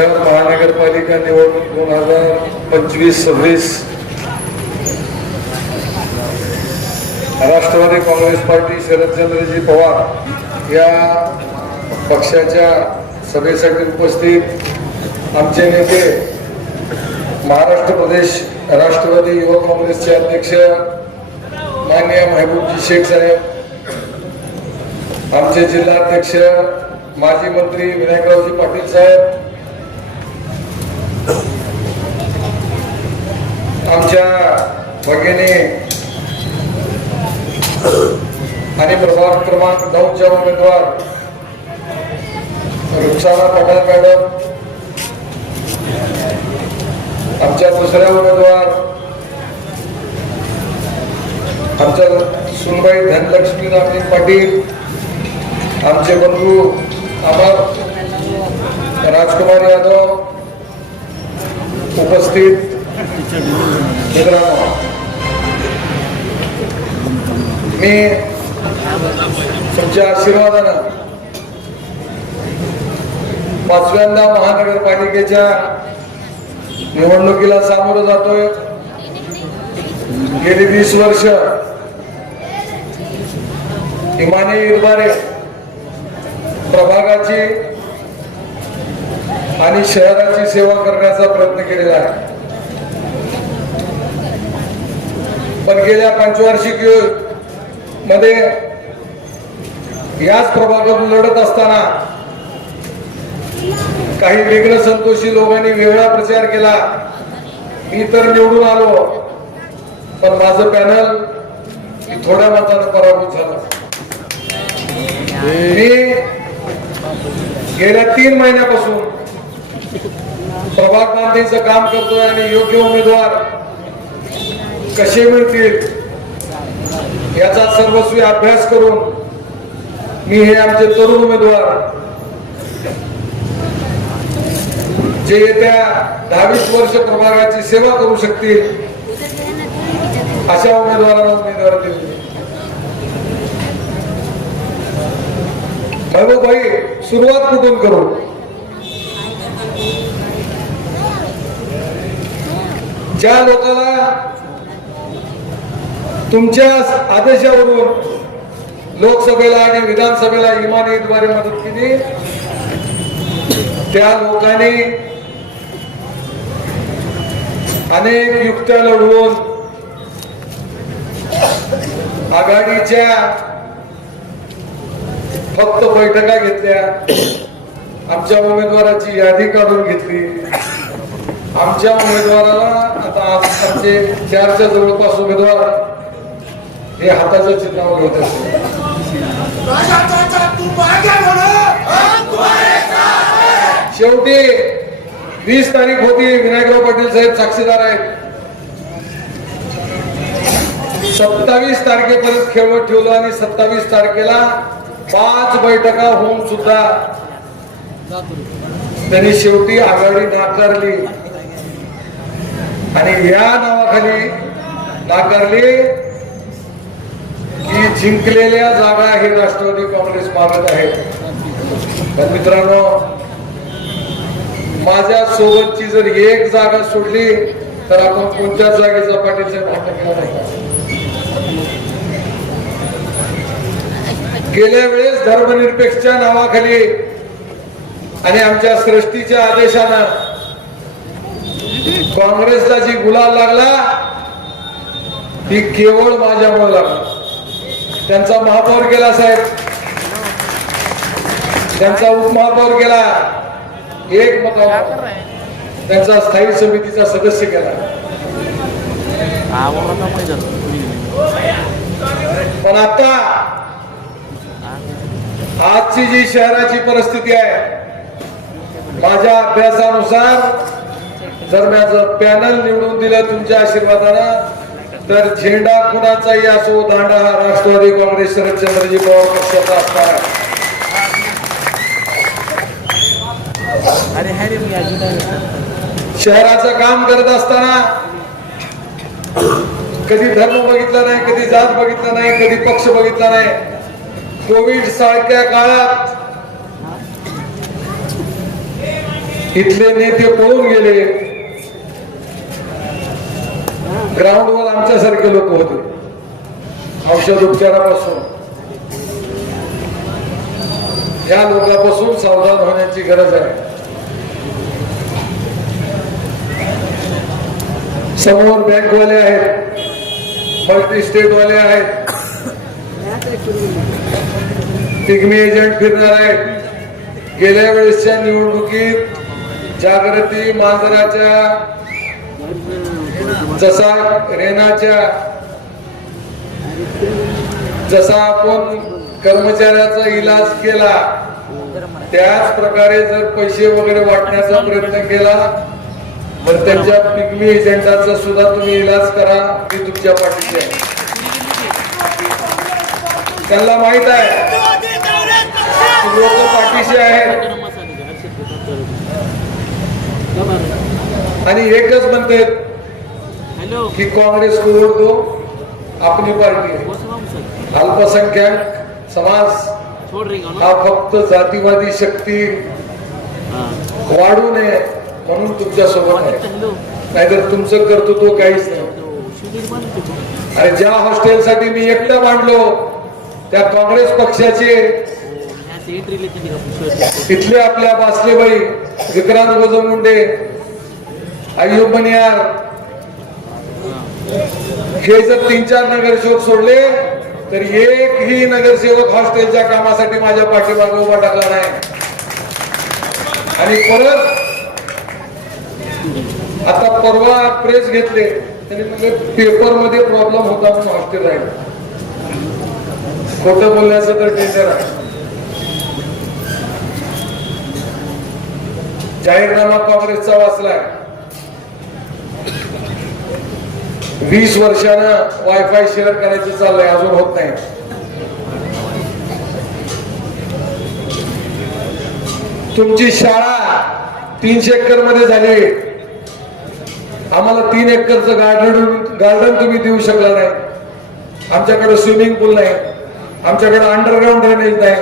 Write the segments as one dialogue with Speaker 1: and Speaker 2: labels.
Speaker 1: तर महानगरपालिका निवडणूक दोन हजार पंचवीस सव्वीस. राष्ट्रवादी काँग्रेस पार्टी शरदचंद्रजी पवार या पक्षाच्या सभेसाठी उपस्थित आमचे नेते महाराष्ट्र प्रदेश राष्ट्रवादी युवक काँग्रेसचे अध्यक्ष माननीय महबूबजी शेख साहेब आमचे जिल्हाध्यक्ष माजी मंत्री विनायकरावजी पाटील साहेब आमच्या भगिनी आणि प्रभाग क्रमांक नऊच्या उमेदवार रुक्षाना पठाण मॅडम. आमच्या दुसऱ्या उमेदवार आमच्या सुनबाई धनलक्ष्मी रामजी पाटील आमचे बंधू अमर राजकुमार यादव उपस्थित मी तुमच्या आशीर्वादानं पाचव्यांदा महानगरपालिकेच्या निवडणुकीला सामोरं जातोय. गेली वीस वर्ष इमाने इरबारे प्रभागाची आणि शहराची सेवा करण्याचा प्रयत्न केलेला आहे. पण गेल्या पंचवार्षिकमध्ये याच प्रभागातून लढत असताना काही वेगळं संतोषी लोकांनी वेगळा प्रचार केला. मी तर निवडून आलो पण माझं पॅनल थोड्या मतानं पराभूत झालं. मी गेल्या तीन महिन्यापासून प्रभाग गांधीचं काम करतोय आणि योग्य उमेदवार कसे मिळतील याचा सर्वस्वी अभ्यास करून मी हे आमचे तरुण उमेदवार जे येत्या दहावीस वर्ष प्रभागाची सेवा करू शकतील अशा उमेदवारांना उमेदवार दिली भाई सुरुवात कुठून करू? ज्या लोकांना तुमच्या आदेशावरून लोकसभेला आणि विधानसभेला इमानीद्वारे मदत केली. त्या लोकांनी अनेक युक्त्या लढवून आघाडीच्या फक्त बैठका घेतल्या. आमच्या उमेदवाराची यादी काढून घेतली. आमच्या उमेदवाराला आता आमचे चारच्या जवळपास उमेदवार हे हाताच्या चिन्हावर घेत असते
Speaker 2: राजा तू आगे बोलो
Speaker 1: शेवटी वीस तारीख होती विनायकराव पाटील साहेब साक्षीदार आहेत. सत्तावीस तारखेपर्यंत खेळवत ठेवलं आणि सत्तावीस तारखेला पाच बैठका होऊन सुद्धा त्यांनी शेवटी आघाडी नाकारली. आणि या नावाखाली नाकारली जिंकलेल्या जागा हे राष्ट्रवादी काँग्रेस मागत आहे. तर मित्रांनो माझ्या सोबतची जर एक जागा सोडली तर आपण कोणत्याच जागेचा पाटील साहेब नाही गेल्या वेळेस धर्मनिरपेक्षच्या नावाखाली आणि आमच्या सृष्टीच्या आदेशानं काँग्रेसला जी गुलाल लागला ती केवळ माझ्यामुळे लागला. त्यांचा महापौर गेला साहेब. त्यांचा उपमहापौर गेला एक मतावर त्यांचा स्थायी समितीचा सदस्य केला. पण आता आजची जी शहराची परिस्थिती आहे माझ्या अभ्यासानुसार जर माझं पॅनल निवडून दिलं तुमच्या आशीर्वादानं तर झेंडा कुणाचाही असो दांडा हा राष्ट्रवादी काँग्रेस शरदचंद्रजी पवार पक्षाचा असणार. शहराचं काम करत असताना कधी धर्म बघितला नाही कधी जात बघितला नाही कधी पक्ष बघितला नाही. कोविड सारख्या काळात इथले नेते पळून गेले. ग्राउंडवर आमच्यासारखे लोक होते. औषध उपचारापासून या लोकांपासून सावधान होण्याची गरज आहे. समोर बँकवाले आहेत. मल्टी स्टेटवाले आहेत. पिग्मी एजंट फिरणार आहेत. गेल्या वेळेसच्या निवडणुकीत जागृती मांजराच्या जसा रेनाच्या जसा आपण कर्मचाऱ्याचा इलाज केला त्याच प्रकारे जर पैसे वगैरे वाटण्याचा प्रयत्न केला तर त्यांच्या पिग्मी एजंटाचा सुद्धा तुम्ही इलाज करा मी तुमच्या पाठीशी आहे. त्यांना माहीत आहे लोक पाठीशी आहेत. आणि एकच म्हणतात की काँग्रेस को वोट दो अपनी पार्टी। है अल्पसंख्याक समाज हा फक्त जातीवादी शक्ती वाढू नये म्हणून तुमच्यासोबत आहे। नाहीतर तुमचं कर्तृत्व काहीच नाही. आणि ज्या हॉस्टेलसाठी मी एकटा मांडलो त्या काँग्रेस पक्षाचे
Speaker 3: लेते
Speaker 1: इथले आपल्या बासलेबाई विक्रांत गोजमुंडे अय्यूब बनियार हे जर तीन चार नगरसेवक सोडले तर एकही नगरसेवक हॉस्टेलच्या कामासाठी माझ्या पाठीमागे उभा टाकला नाही. आणि परत आता परवा प्रेस घेतले त्याने म्हणजे पेपरमध्ये प्रॉब्लेम होता म्हणून हॉस्टेल राहील. खोट बोलण्याचं तर टेन्शन आहे. जाहीरनामा काँग्रेसचा वाचलाय. वीस वर्षानं वायफाय शेअर करायचं चाललंय अजून होत नाही. तुमची शाळा तीनशे एकरमध्ये झाली. आम्हाला तीन एकरचं गार्डन गार्डन तुम्ही देऊ शकला नाही. आमच्याकडे स्विमिंग पूल नाही. आमच्याकडे अंडरग्राऊंड ड्रेनेज नाही.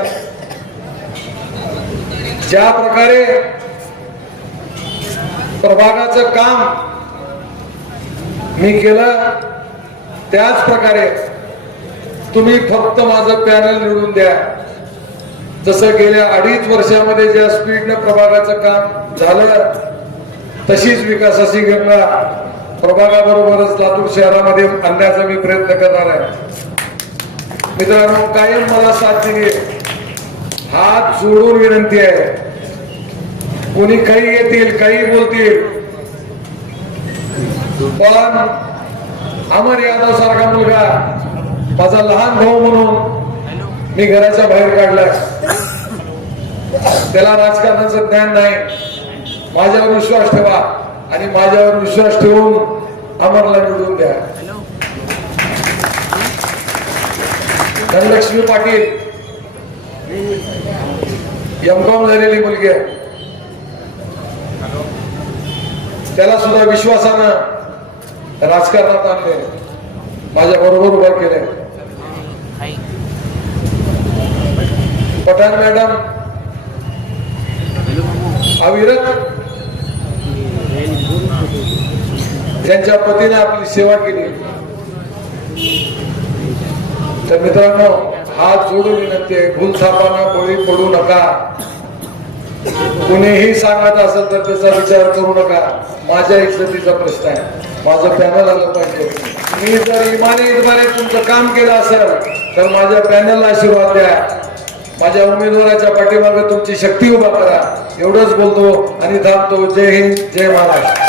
Speaker 1: ज्या प्रकारे प्रभागाचं काम मी केलं. त्याच प्रकारे तुम्ही फक्त माझं पॅनल निवडून द्या. जसं गेल्या अडीच वर्षामध्ये ज्या स्पीडनं प्रभागाचं काम झालं तशीच विकासाची गंगा प्रभागाबरोबरच लातूर शहरामध्ये आणण्याचा मी प्रयत्न करणार आहे. मित्रांनो कायम मला साथ दिली हात जोडून विनंती आहे. कोणी काही येतील काही बोलतील. पण अमर यादव सारखा मुलगा माझा लहान भाऊ म्हणून मी घराच्या बाहेर काढलाय त्याला राजकारणाचं ज्ञान नाही माझ्यावर विश्वास ठेवा आणि माझ्यावर विश्वास ठेवून अमरला निवडून द्या धनलक्ष्मी पाटील एमकॉम झालेली मुलगी आहे त्याला सुद्धा विश्वासानं राजकारणात आणले. माझ्या बरोबर उभं केलंय पठाण मॅडम. अविरत. ज्यांच्या पतीने आपली सेवा केली. तर मित्रांनो हात जोडून विनंती आहे भूल थापाना बळी पडू नका. कुणीही सांगत असेल तर त्याचा विचार करू नका. माझ्या इज्जतीचा प्रश्न आहे. माझं पॅनल आलं पाहिजे. मी जर इमाने इतबारे तुमचं काम केलं असेल तर माझ्या पॅनलला आशीर्वाद द्या. माझ्या उमेदवाराच्या पाठीमागे तुमची शक्ती उभा करा. एवढंच बोलतो आणि थांबतो. जय हिंद जय महाराष्ट्र.